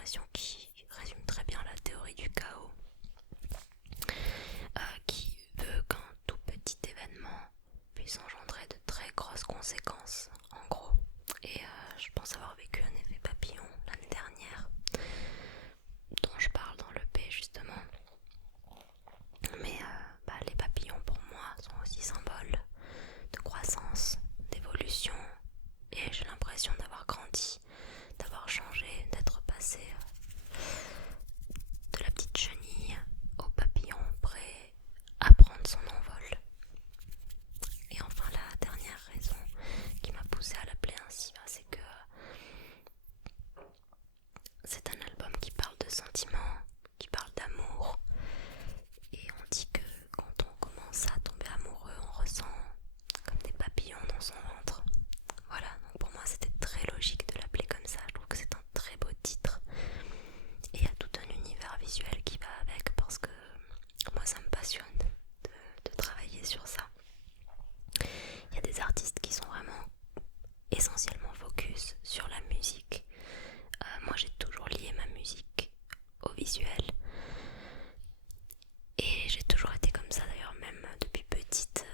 expression qui résume très bien la théorie du chaos, qui veut qu'un tout petit événement puisse engendrer de très grosses conséquences, en gros. Et je pense avoir vécu un effet papillon l'année dernière, dont je parle dans le P justement. Mais les papillons pour moi sont aussi symboles de croissance, d'évolution, et j'ai l'impression d'avoir grandi, d'avoir changé, d'être passé de la petite chenille au papillon prêt à prendre son envol. Et enfin la dernière raison qui m'a poussée à l'appeler ainsi, c'est que c'est un album qui parle de sentiments, qui parle d'amour. Et on dit que quand on commence à tomber amoureux, on ressent comme des papillons dans son ventre. Voilà, donc pour moi c'était très logique de l'appeler comme ça. Je trouve que c'est un très beau titre. Et il y a tout un univers visuel qui va avec, parce que moi ça me passionne de travailler sur ça. Il y a des artistes qui sont vraiment essentiellement focus sur la musique. Moi j'ai toujours lié ma musique au visuel. Et j'ai toujours été comme ça d'ailleurs, même depuis petite.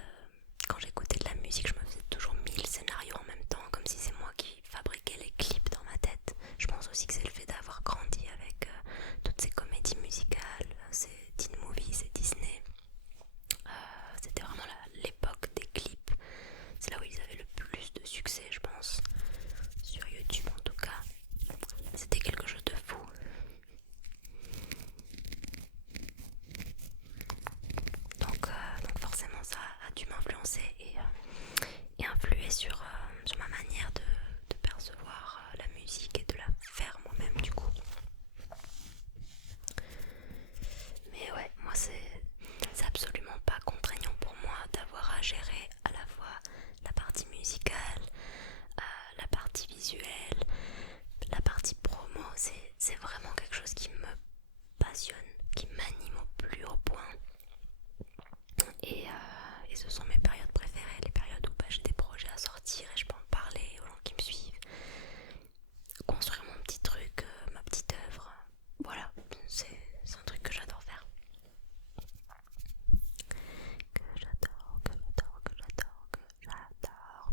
Quand j'écoutais de la musique, je me faisais toujours 1000 scénarios en même temps, comme si c'est moi qui fabriquais les clips dans ma tête. Je pense aussi que c'est le fait d'avoir grandi avec toutes ces comédies musicales, ces teen movies, ces Disney. C'était vraiment l'époque des clips. C'est là où ils avaient le plus de succès, je pense. Sur YouTube en tout cas. C'était quelque chose de fou. Donc forcément ça a dû m'influencer et influer sur ma manière de percevoir la musique et de la faire moi-même du coup. Mais ouais, moi c'est absolument pas contraignant pour moi d'avoir à gérer à la fois la partie musicale, la partie visuelle, la partie promo. C'est vraiment quelque chose qui me passionne, qui m'anime au plus haut point. Et ce sont mes périodes préférées, les périodes où j'ai des projets à sortir et je peux en parler aux gens qui me suivent, construire mon petit truc, ma petite œuvre. Voilà, c'est un truc que j'adore faire. Que j'adore, que j'adore, que j'adore, que j'adore.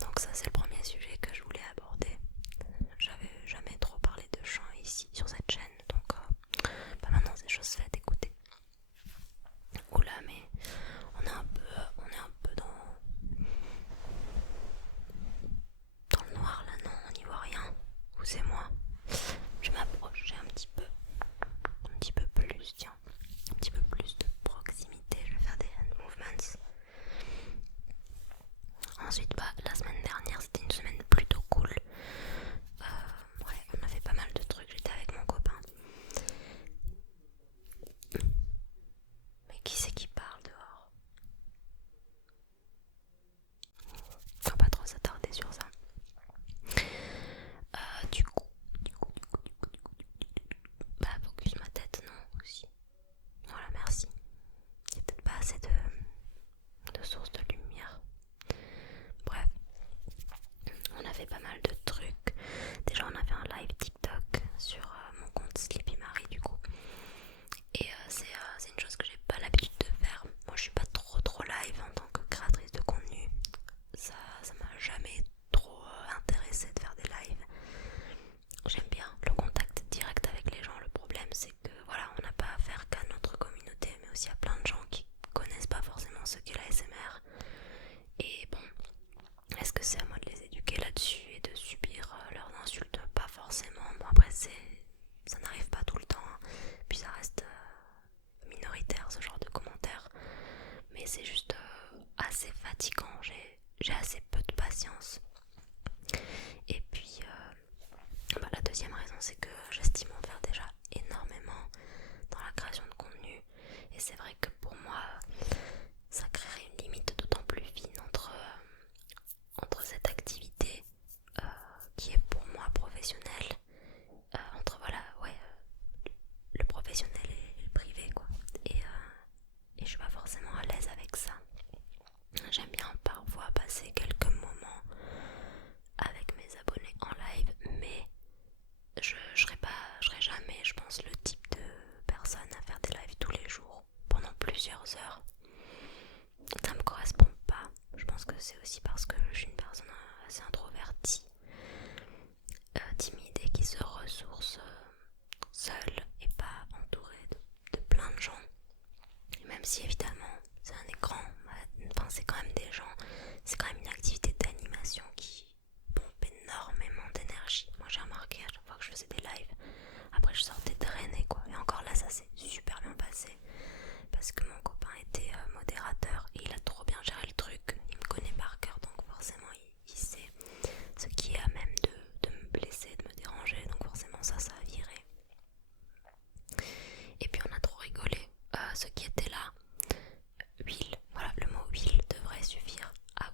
Donc ça c'est le premier sujet que je voulais aborder. J'avais jamais trop parlé de chant ici sur cette chaîne, donc maintenant c'est chose faite, écoutez. Oula, mais on est un peu dans le noir là, non, on n'y voit rien. Ou c'est moi? Je vais m'approcher un petit peu plus, tiens, un petit peu plus de proximité. Je vais faire des hand movements. Ensuite, la semaine dernière, c'était une semaine plutôt cool. Ouais, on a fait pas mal de trucs. J'étais avec mon copain. Mais qui c'est qui parle dehors? Faut pas trop s'attarder sur ça. Du coup, focus ma tête, non, aussi. Voilà, merci. Il n'y a peut-être pas assez de sources de lumière. Bref, on a fait pas mal de trucs. Déjà, on a fait un live TikTok sur mon compte Sleepy Marie, du coup. Et c'est une chose que j'ai pas l'habitude de faire. Moi, je suis pas trop live en tant que créatrice de contenu. Ça m'a jamais trop intéressée de faire des lives. J'aime bien le contact direct avec les gens. Le problème c'est que voilà, on n'a pas affaire qu'à notre communauté, mais aussi à plein de gens qui connaissent pas forcément ce qu'est la SMR. Et bon, est-ce que c'est à moi de les éduquer là-dessus et de subir leurs insultes? Pas forcément. Bon, après ça n'arrive pas tout le temps, hein. Puis ça reste minoritaire ce genre de commentaires. Mais c'est juste assez fatigant. J'ai assez peu de patience. Et puis la deuxième raison, c'est que j'estime en faire déjà énormément dans la création de contenu. Et c'est vrai que pour moi, ça créerait une limite d'autant plus fine entre cette activité qui est pour moi professionnelle, entre le professionnel et le privé, quoi. Et je suis pas forcément à l'aise avec ça. J'aime bien parfois passer quelques moments plusieurs heures. Ça me correspond pas. Je pense que c'est aussi parce que je suis une personne assez introvertie, timide et qui se ressource seule et pas entourée de plein de gens. Et même si évidemment c'est un écran, enfin c'est quand même des gens, c'est quand même une activité d'animation qui pompe énormément d'énergie. Moi j'ai remarqué à chaque fois que je faisais des lives, après je sortais drainée quoi. Et encore là ça s'est super bien passé parce que mon copain était modérateur et il a trop bien géré le truc. Il me connaît par cœur donc forcément il sait ce qui est à même de me blesser, de me déranger, donc forcément ça a viré. Et puis on a trop rigolé. Ceux qui étaient là, huile, voilà le mot huile devrait suffire à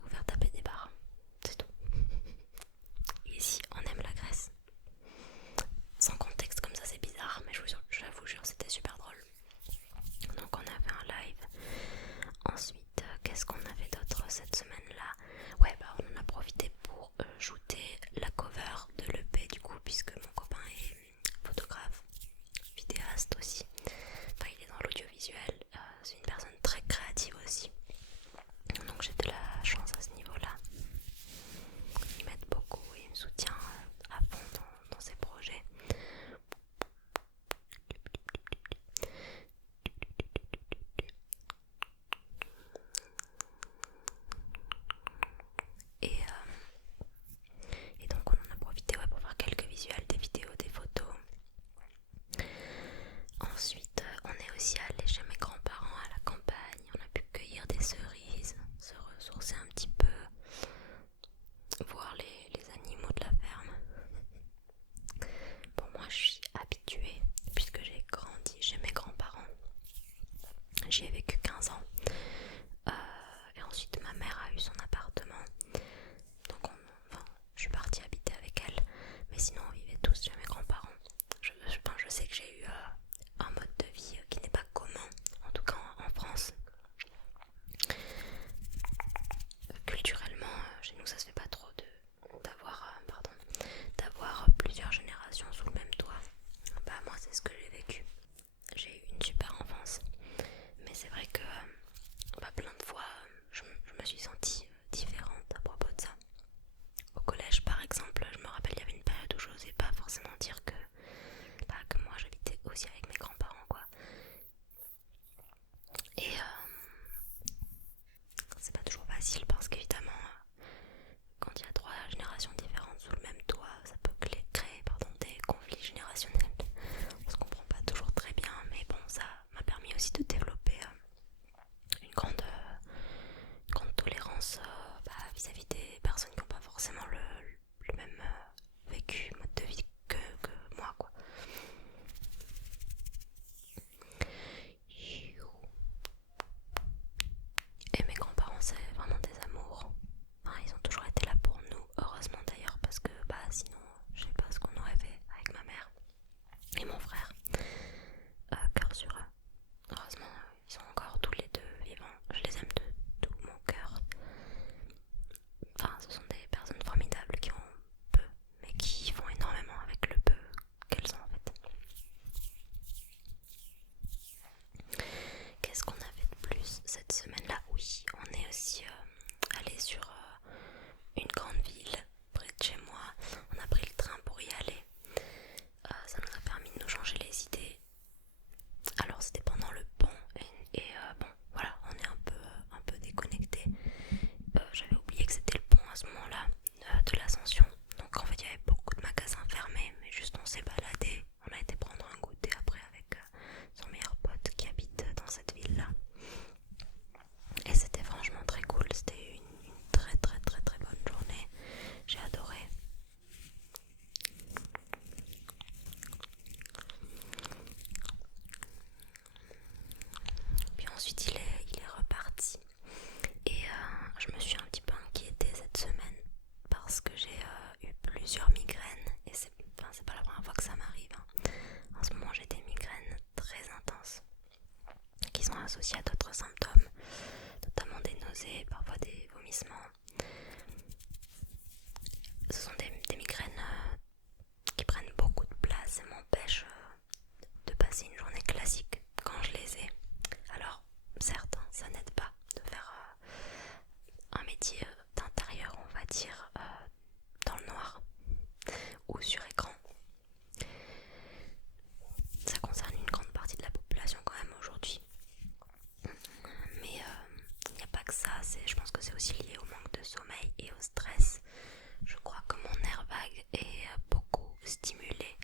stimuler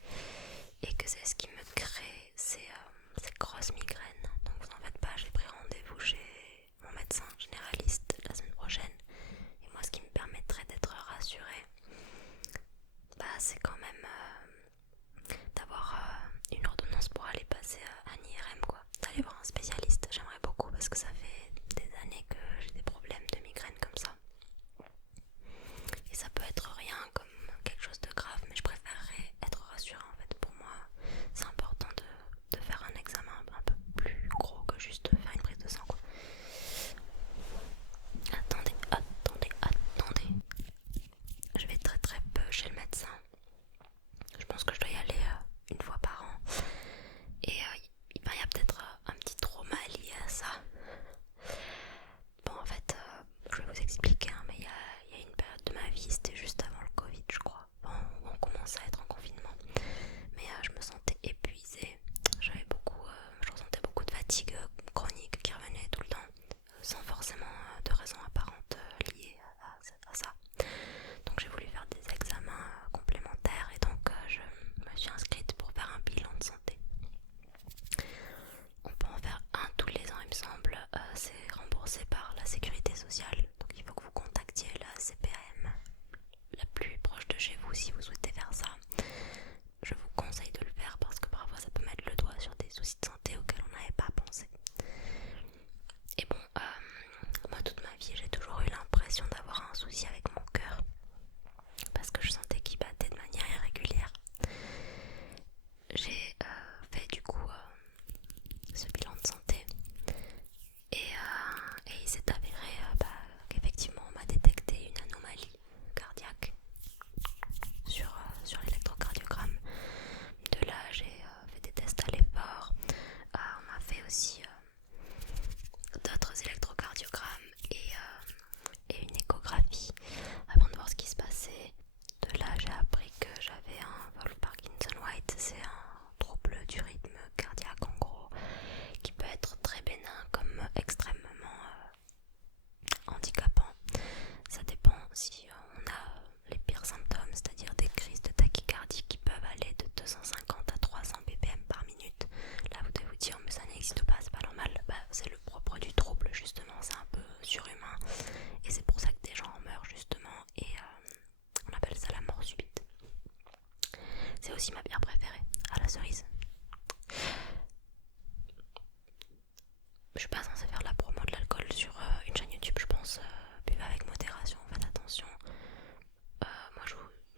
et que c'est ce qui me crée ces grosses migraines. Donc vous en faites pas, j'ai pris rendez-vous chez mon médecin généraliste la semaine prochaine et moi ce qui me permettrait d'être rassurée, c'est quand même d'avoir une ordonnance pour aller passer un IRM, quoi, d'aller voir un spécialiste. J'aimerais beaucoup parce que ça fait des années que j'ai des problèmes de migraine comme ça et ça peut être rien comme quelque chose de grave, mais je préférerais être rassurée. En fait, pour moi c'est important de faire un examen un peu plus gros que juste faire une prise de sang, quoi. Attendez, je vais très très peu chez le médecin. Je pense que je dois y aller une fois par an. Et il y a peut-être un petit trauma lié à ça. Bon, en fait, je vais vous expliquer, hein, mais il y a une période de ma vie, c'était juste avant le Covid, je crois. Bon, on commençait à être en confinement. Mais je me sentais épuisée. Je ressentais beaucoup de fatigue chronique qui revenait tout le temps, sans forcément de raison apparente liée à ça. Donc j'ai voulu faire des examens complémentaires et donc je me suis inscrite pour faire un bilan de santé. On peut en faire un tous les ans, il me semble. C'est remboursé par la sécurité sociale, donc il faut que vous contactiez la CPAM la plus proche de chez vous si vous souhaitez faire ça. Je vous conseille de le faire parce que parfois ça peut mettre le doigt sur des soucis de santé auxquels on n'avait pas pensé. Et bon, moi toute ma vie j'ai toujours eu l'impression d'avoir un souci avec mon cœur parce que je sentais qu'il battait de manière irrégulière. J'ai fait du coup ce bilan de santé et il s'est avéré qu'effectivement on m'a détecté une anomalie cardiaque sur l'électrocardiogramme. De là j'ai fait des tests à l'effort, on m'a fait aussi d'autres électrocardiogrammes et une échographie avant de voir ce qui se passait. De là j'ai appris que j'avais un Wolff-Parkinson-White, c'est un trouble du rythme cardiaque en gros, qui peut être très bénin comme extrêmement handicapant. Ça dépend si on a les pires symptômes, c'est-à-dire des crises de tachycardie qui peuvent aller de 250 à 300 ppm par minute. Là vous devez vous dire mais ça n'existe pas, c'est pas normal. C'est le propre du trouble justement, c'est un peu surhumain et c'est pour ça que des gens en meurent justement et on appelle ça la mort subite. C'est aussi ma bière préférée, à la cerise. Je suis pas censée faire de la promo de l'alcool sur une chaîne YouTube, je pense. Buvez avec modération, faites attention. Moi je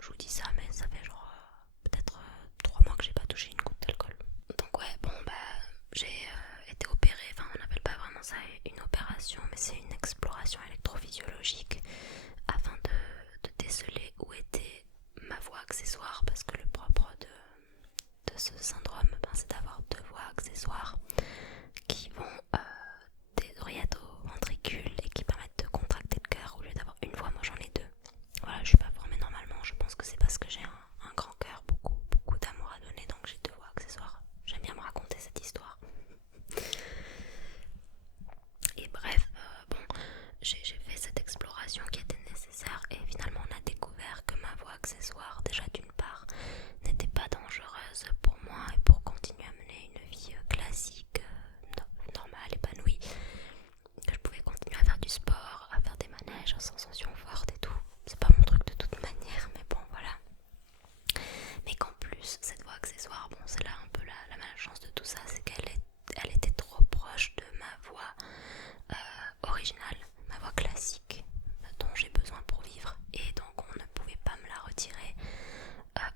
vous dis ça, mais ça fait genre peut-être 3 mois que j'ai pas touché une goutte d'alcool. Donc ouais, bon j'ai été opérée, enfin on n'appelle pas vraiment ça une opération, mais c'est une exploration électrophysiologique afin de déceler où était ma voie accessoire, parce que le propre de ce syndrome, c'est d'avoir 2 voies accessoires qui vont des oreillettes au ventricule et qui permettent de contracter le cœur au lieu d'avoir une voie. Moi j'en ai 2. Voilà, je suis pas formée normalement, je pense que c'est parce que j'ai un grand cœur, beaucoup d'amour à donner, donc j'ai 2 voies accessoires. J'aime bien me raconter cette histoire. Et bref, j'ai fait cette exploration qui était nécessaire et finalement on a découvert que ma voie accessoire, déjà d'une part, n'était pas dangereuse pour moi et pour continuer à mener une vie classique, normale, épanouie, que je pouvais continuer à faire du sport, à faire des manèges, à sensations fortes et tout. C'est pas mon truc de toute manière, mais bon voilà. Mais qu'en plus, cette voie accessoire, bon c'est là un peu la malchance de tout ça, c'est qu'elle était trop proche de ma voix originale, ma voix classique dont j'ai besoin pour vivre, et donc on ne pouvait pas me la retirer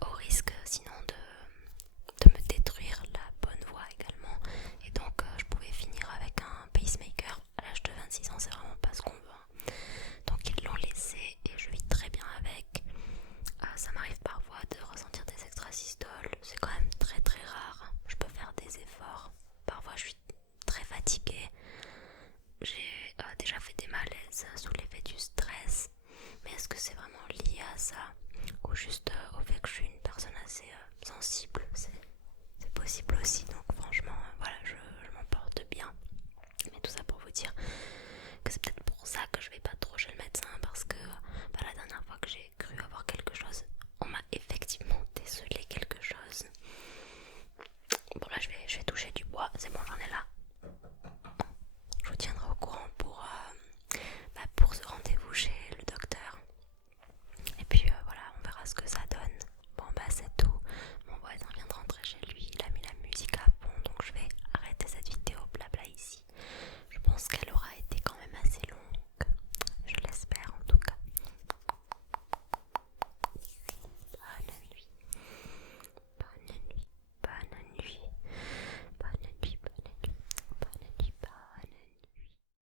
au risque sinon de me détruire la bonne voix également, et donc je pouvais finir avec un pacemaker à l'âge de 26 ans, c'est vraiment pas ce qu'on veut, hein. Donc ils l'ont laissé et je vis très bien avec. Ça m'arrive parfois de ressentir des extrasystoles, c'est quand même très très rare, je peux faire des efforts, parfois je suis très fatiguée, j'ai déjà fait des malaises sous l'effet du stress, mais est-ce que c'est vraiment lié à ça ou juste au fait que je suis une personne assez sensible, c'est possible aussi, donc franchement voilà, je m'en porte bien. Mais tout ça pour vous dire que c'est peut-être pour ça que je vais pas trop